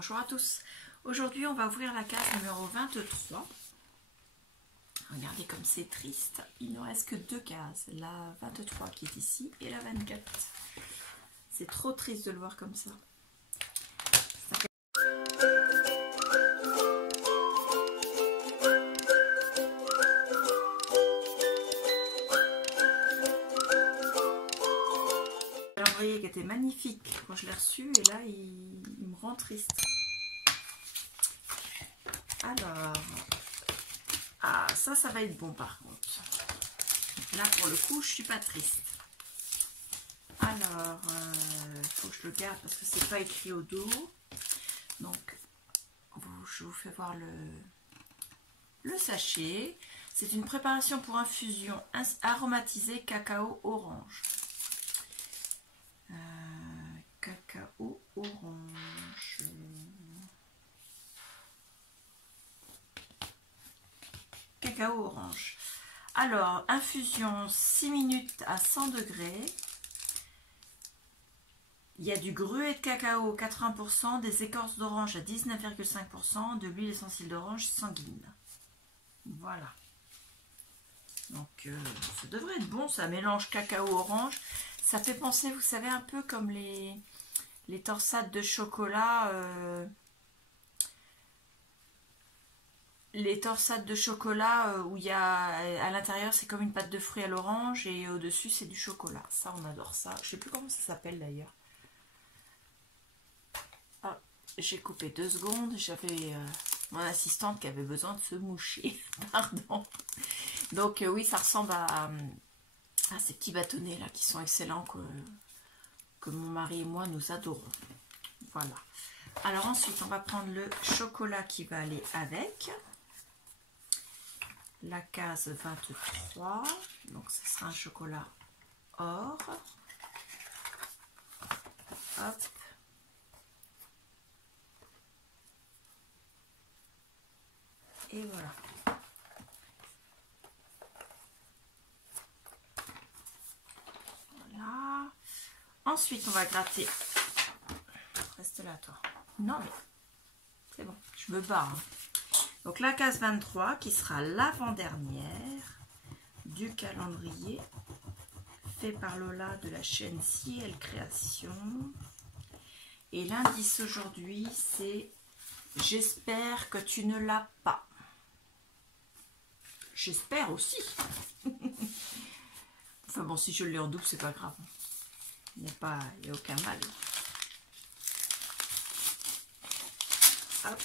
Bonjour à tous. Aujourd'hui, on va ouvrir la case numéro 23. Regardez comme c'est triste. Il ne reste que deux cases. La 23 qui est ici et la 24. C'est trop triste de le voir comme ça. Le calendrier qui était magnifique quand je l'ai reçu et là il me rend triste. Alors, ça va être bon par contre. Là pour le coup, je suis pas triste. Alors, il faut que je le garde parce que c'est pas écrit au dos. Donc, je vous fais voir le sachet. C'est une préparation pour infusion aromatisée cacao orange. Cacao orange. Cacao orange. Alors, infusion 6 minutes à 100 degrés. Il y a du gruet de cacao 80%, des écorces d'orange à 19,5%, de l'huile essentielle d'orange sanguine. Voilà. Donc, ça devrait être bon, ça mélange cacao orange. Ça fait penser, vous savez, un peu comme les torsades de chocolat. Les torsades de chocolat où il y a à l'intérieur, c'est comme une pâte de fruits à l'orange et au-dessus, c'est du chocolat. Ça, on adore ça. Je ne sais plus comment ça s'appelle d'ailleurs. J'ai coupé 2 secondes, j'avais mon assistante qui avait besoin de se moucher, pardon. Donc oui, ça ressemble à ces petits bâtonnets là qui sont excellents que mon mari et moi nous adorons. Voilà. Alors ensuite, on va prendre le chocolat qui va aller avec. La case 23, donc ce sera un chocolat or. Hop. Et voilà. Voilà. Ensuite, on va gratter. Reste là, toi. Non, mais c'est bon, je me bats. Donc, la case 23 qui sera l'avant-dernière du calendrier fait par Lola de la chaîne Ciel Création. Et l'indice aujourd'hui, c'est « J'espère que tu ne l'as pas ». J'espère aussi. Enfin bon, si je l'ai en double, c'est pas grave. Il n'y a aucun mal. Hop.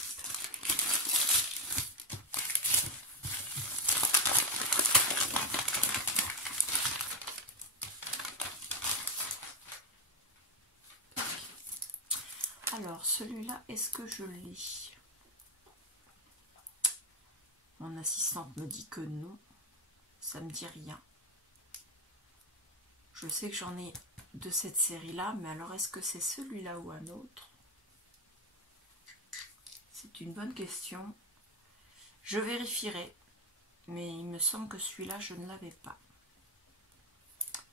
Alors, celui-là, est-ce que je l'ai? Mon assistante me dit que non. Ça me dit rien. Je sais que j'en ai de cette série-là, mais alors est-ce que c'est celui-là ou un autre? C'est une bonne question. Je vérifierai, mais il me semble que celui-là, je ne l'avais pas.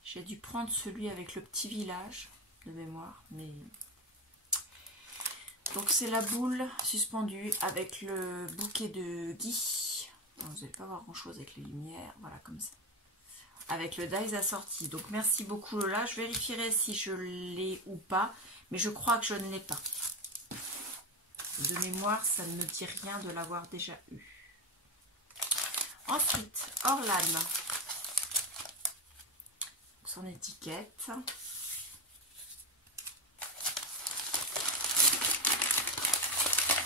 J'ai dû prendre celui avec le petit village de mémoire, mais... Donc c'est la boule suspendue avec le bouquet de Guy. Vous n'allez pas voir grand chose avec les lumières, voilà comme ça. Avec le dies assorti. Donc merci beaucoup Lola. Je vérifierai si je l'ai ou pas, mais je crois que je ne l'ai pas. De mémoire, ça ne me dit rien de l'avoir déjà eu. Ensuite, Orlan. Son étiquette.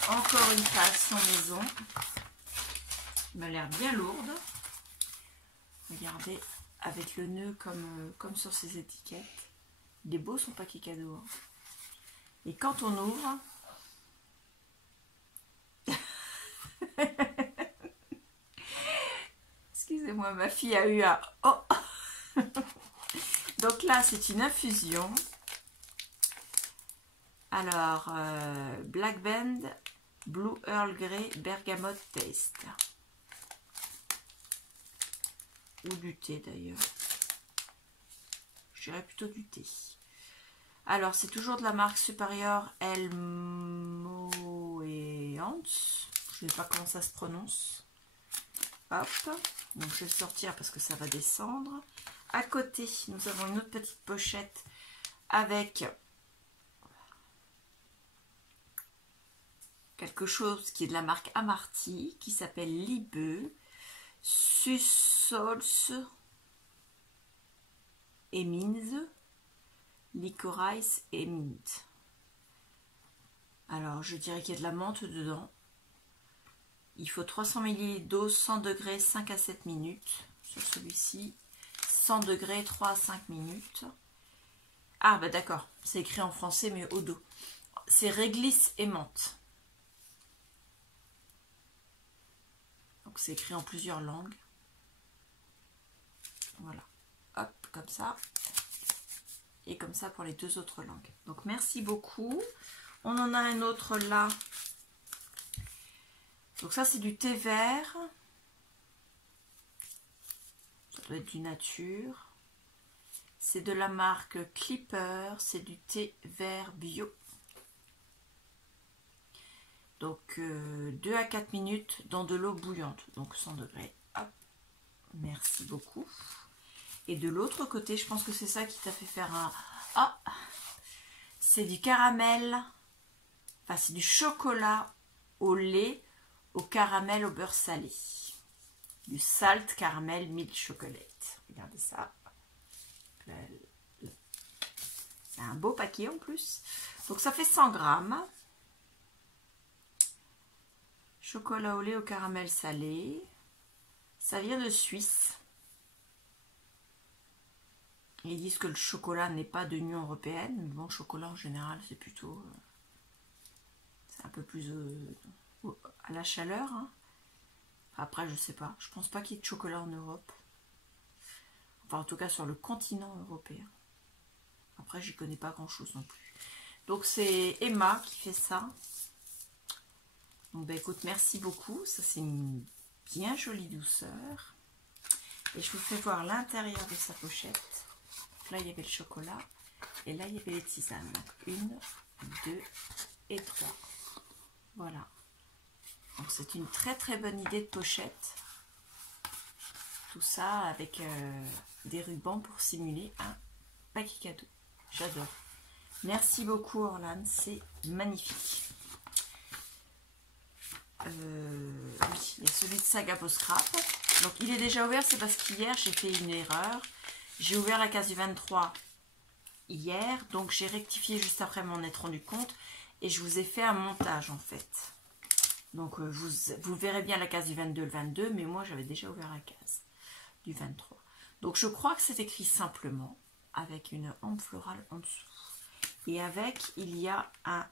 Encore une création maison. Il m'a l'air bien lourde. Regardez, avec le nœud comme sur ces étiquettes. Il est beau son paquet cadeau. Hein. Et quand on ouvre... Excusez-moi, ma fille a eu un... Oh. Donc là, c'est une infusion. Alors, Black Band, Blue Earl Grey, Bergamote Taste. Ou du thé d'ailleurs. Je dirais plutôt du thé. Alors, c'est toujours de la marque supérieure Elmo Lance. Je ne sais pas comment ça se prononce. Hop, donc je vais le sortir parce que ça va descendre. À côté, nous avons une autre petite pochette avec quelque chose qui est de la marque Amarty, qui s'appelle Liebe, Sussols et Minze, Licorice et Mint. Alors, je dirais qu'il y a de la menthe dedans. Il faut 300 ml d'eau, 100 degrés, 5 à 7 minutes. Sur celui-ci, 100 degrés, 3 à 5 minutes. Ah, bah d'accord, c'est écrit en français, mais au dos. C'est réglisse et menthe. Donc, c'est écrit en plusieurs langues. Voilà. Hop, comme ça. Et comme ça pour les deux autres langues. Donc, merci beaucoup. On en a un autre là. Donc ça, c'est du thé vert. Ça doit être du nature. C'est de la marque Clipper. C'est du thé vert bio. Donc 2 à 4 minutes dans de l'eau bouillante. Donc 100 degrés. Hop. Merci beaucoup. Et de l'autre côté, je pense que c'est ça qui t'a fait faire un... Ah, c'est du caramel. Enfin, c'est du chocolat au lait, au caramel au beurre salé. Du salt caramel milk chocolate. Regardez ça. C'est un beau paquet en plus. Donc ça fait 100 grammes. Chocolat au lait au caramel salé. Ça vient de Suisse. Ils disent que le chocolat n'est pas de l'Union européenne. Mais bon, le chocolat en général, c'est plutôt... c'est un peu plus à la chaleur. Hein. Après, je sais pas. Je pense pas qu'il y ait de chocolat en Europe. Enfin, en tout cas, sur le continent européen. Après, j'y connais pas grand-chose non plus. Donc, c'est Emma qui fait ça. Donc, ben, écoute, merci beaucoup. Ça, c'est une bien jolie douceur. Et je vous fais voir l'intérieur de sa pochette. Donc là, il y avait le chocolat. Et là, il y avait les tisanes. Donc, 1, 2 et 3. Voilà. Donc, c'est une très très bonne idée de pochette. Tout ça avec des rubans pour simuler un paquet cadeau. J'adore. Merci beaucoup Orlane, c'est magnifique. Oui, il y a celui de Saga Post Scrap. Donc il est déjà ouvert, c'est parce qu'hier j'ai fait une erreur. J'ai ouvert la case du 23 hier, donc j'ai rectifié juste après m'en être rendu compte. Et je vous ai fait un montage en fait. Donc vous verrez bien la case du 22 le 22, mais moi j'avais déjà ouvert la case du 23. Donc je crois que c'est écrit simplement avec une hampe florale en dessous. Et avec, il y a un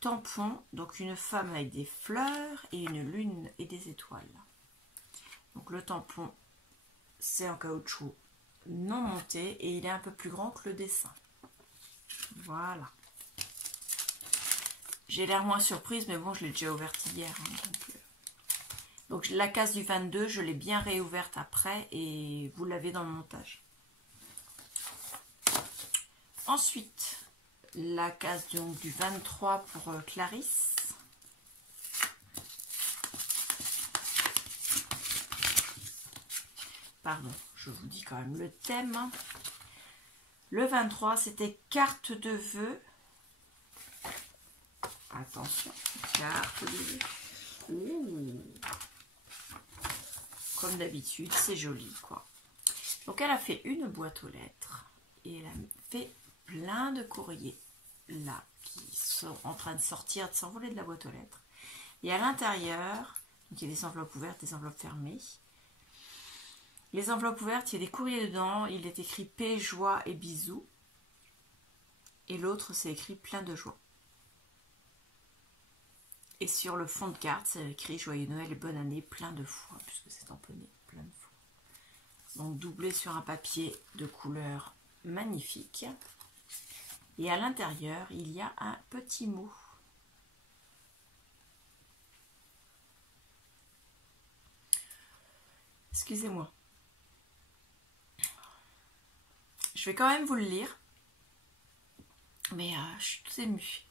tampon, donc une femme avec des fleurs et une lune et des étoiles. Donc le tampon, c'est en caoutchouc non monté et il est un peu plus grand que le dessin. Voilà. J'ai l'air moins surprise, mais bon, je l'ai déjà ouverte hier. Hein, donc la case du 22, je l'ai bien réouverte après et vous l'avez dans le montage. Ensuite, la case donc, du 23 pour Clarisse. Pardon, je vous dis quand même le thème. Le 23, c'était carte de vœux. Attention, carte de vœux. Ouh. Comme d'habitude, c'est joli, quoi. Donc, elle a fait une boîte aux lettres. Et elle a fait plein de courriers, là, qui sont en train de sortir, de s'envoler de la boîte aux lettres. Et à l'intérieur, donc il y a des enveloppes ouvertes, des enveloppes fermées. Les enveloppes ouvertes, il y a des courriers dedans. Il est écrit paix, joie et bisous. Et l'autre, c'est écrit plein de joie. Et sur le fond de carte, c'est écrit joyeux Noël et bonne année, plein de fois, puisque c'est tamponné, plein de fois. Donc doublé sur un papier de couleur magnifique. Et à l'intérieur, il y a un petit mot. Excusez-moi. Je vais quand même vous le lire. Mais je suis toute émue.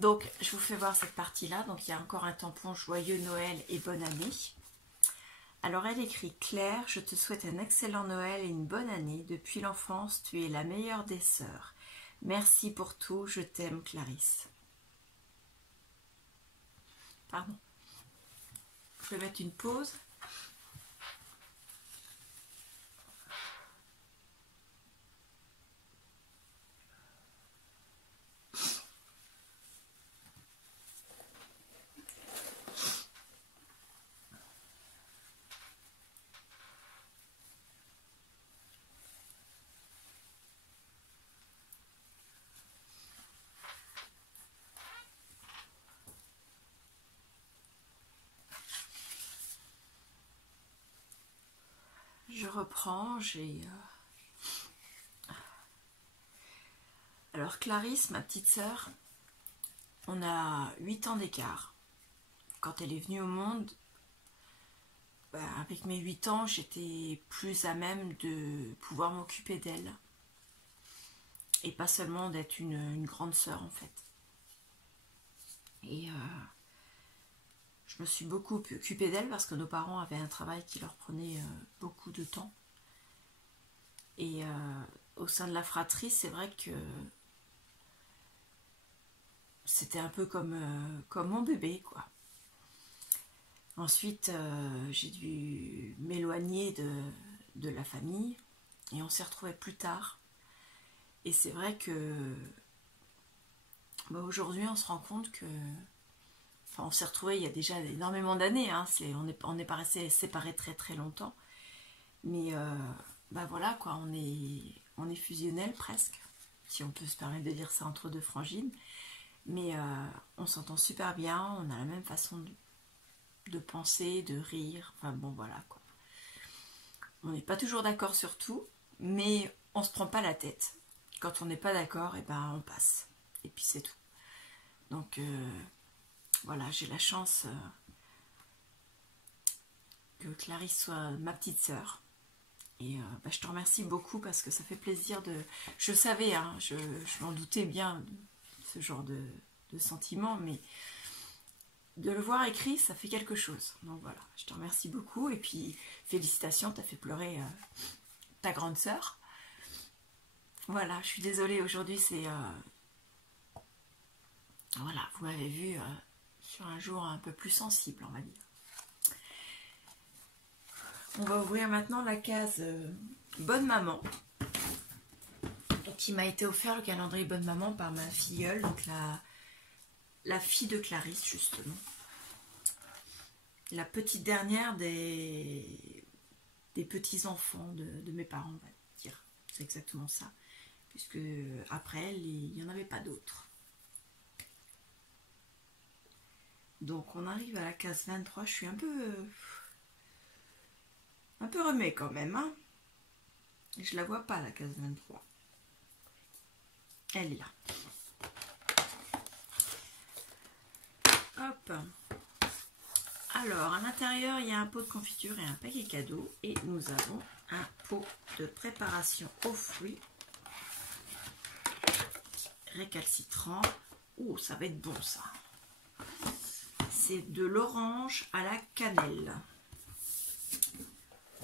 Donc, je vous fais voir cette partie-là. Donc, il y a encore un tampon joyeux Noël et bonne année. Alors, elle écrit « Claire, je te souhaite un excellent Noël et une bonne année. Depuis l'enfance, tu es la meilleure des sœurs. Merci pour tout, je t'aime, Clarisse. » Pardon. Je vais mettre une pause. Je reprends, Alors Clarisse, ma petite sœur, on a 8 ans d'écart. Quand elle est venue au monde, avec mes 8 ans, j'étais plus à même de pouvoir m'occuper d'elle. Et pas seulement d'être une grande sœur en fait. Et je me suis beaucoup occupée d'elle parce que nos parents avaient un travail qui leur prenait beaucoup de temps. Et au sein de la fratrie, c'est vrai que c'était un peu comme mon bébé, quoi. Ensuite, j'ai dû m'éloigner de la famille et on s'est retrouvés plus tard. Et c'est vrai que aujourd'hui, on se rend compte que... Enfin, on s'est retrouvés il y a déjà énormément d'années, hein, on n'est pas restés séparés très très longtemps. Mais voilà, quoi, on est fusionnels presque, si on peut se permettre de dire ça entre deux frangines. Mais on s'entend super bien, on a la même façon de penser, de rire, enfin bon voilà quoi. On n'est pas toujours d'accord sur tout, mais on se prend pas la tête. Quand on n'est pas d'accord, et ben on passe. Et puis c'est tout. Donc voilà, j'ai la chance que Clarisse soit ma petite sœur. Et je te remercie beaucoup parce que ça fait plaisir de... Je savais, hein, je m'en doutais bien de ce genre de sentiment, mais de le voir écrit, ça fait quelque chose. Donc voilà, je te remercie beaucoup. Et puis, félicitations, t'as fait pleurer ta grande sœur. Voilà, je suis désolée, aujourd'hui c'est... Voilà, vous m'avez vu sur un jour un peu plus sensible, on va dire. On va ouvrir maintenant la case Bonne Maman, qui m'a été offert le calendrier Bonne Maman par ma filleule, donc la fille de Clarisse justement. La petite dernière des petits-enfants de mes parents, on va dire. C'est exactement ça. Puisque après elle, il n'y en avait pas d'autres. Donc on arrive à la case 23, je suis un peu remet quand même, hein. Je la vois pas la case 23. Elle est là. Hop. Alors à l'intérieur il y a un pot de confiture et un paquet cadeau. Et nous avons un pot de préparation aux fruits récalcitrant. Oh, ça va être bon ça. C'est de l'orange à la cannelle.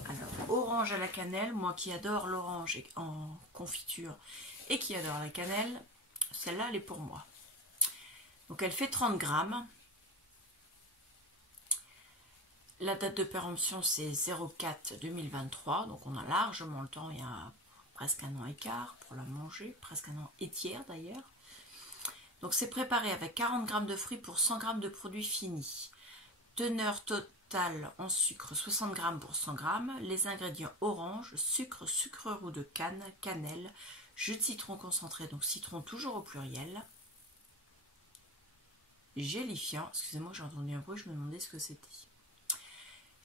Alors, orange à la cannelle, moi qui adore l'orange en confiture et qui adore la cannelle, celle-là, elle est pour moi. Donc, elle fait 30 grammes. La date de péremption, c'est 04-2023. Donc, on a largement le temps, il y a presque un an et quart pour la manger, presque un an et tiers d'ailleurs. Donc, c'est préparé avec 40 g de fruits pour 100 g de produits finis. Teneur totale en sucre 60 g pour 100 g. Les ingrédients orange, sucre, sucre roux de canne, cannelle, jus de citron concentré, donc citron toujours au pluriel. Gélifiant, excusez-moi j'ai entendu un bruit, je me demandais ce que c'était.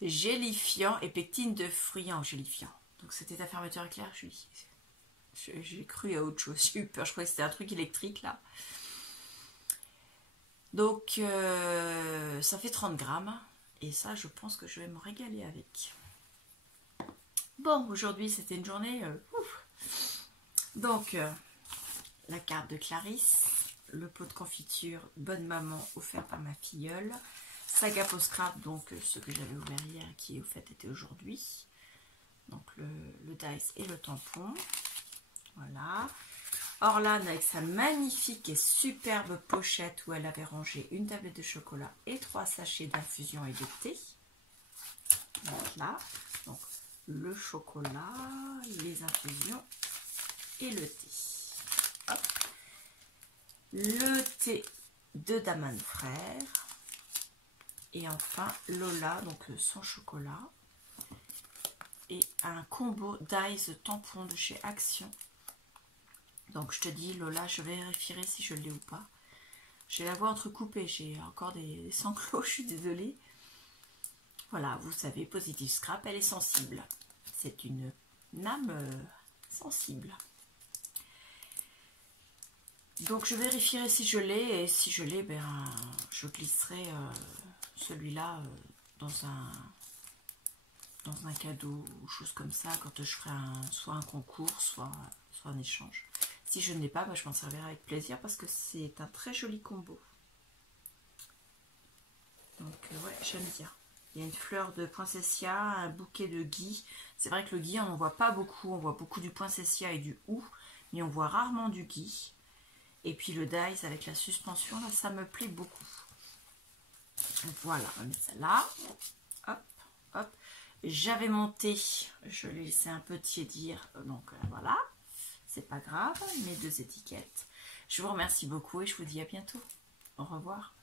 Gélifiant et pectine de fruits en gélifiant. Donc c'était ta fermeture éclair, j'ai cru à autre chose, j'ai eu peur, je croyais que c'était un truc électrique là. Donc ça fait 30 grammes et ça je pense que je vais me régaler avec. Bon, aujourd'hui c'était une journée donc la carte de Clarisse, le pot de confiture Bonne Maman offert par ma filleule. Saga Post Scrap, donc ce que j'avais ouvert hier qui au fait était aujourd'hui. Donc le dice et le tampon. Voilà. Orlane avec sa magnifique et superbe pochette où elle avait rangé une tablette de chocolat et 3 sachets d'infusion et de thé. Voilà. Donc le chocolat, les infusions et le thé. Hop. Le thé de Daman Frère. Et enfin Lola, donc sans chocolat. Et un combo d'ice tampon de chez Action. Donc je te dis Lola, je vérifierai si je l'ai ou pas. Je vais la voir entrecoupée, j'ai encore des sanglots, je suis désolée. Voilà, vous savez, Positive Scrap, elle est sensible. C'est une âme sensible. Donc je vérifierai si je l'ai, et si je l'ai, ben, je glisserai celui-là dans un cadeau ou chose comme ça quand je ferai soit un concours, soit un échange. Si je ne l'ai pas, ben, je m'en servirai avec plaisir parce que c'est un très joli combo. Donc ouais, j'aime bien. Il y a une fleur de poinsettia, un bouquet de gui. C'est vrai que le gui, on n'en voit pas beaucoup. On voit beaucoup du poinsettia et du hou, mais on voit rarement du gui. Et puis le dice avec la suspension, là, ça me plaît beaucoup. Voilà, on va mettre ça là. Hop, hop. J'avais monté, je l'ai laissé un peu tiédir. Donc voilà, c'est pas grave, mes 2 étiquettes. Je vous remercie beaucoup et je vous dis à bientôt. Au revoir.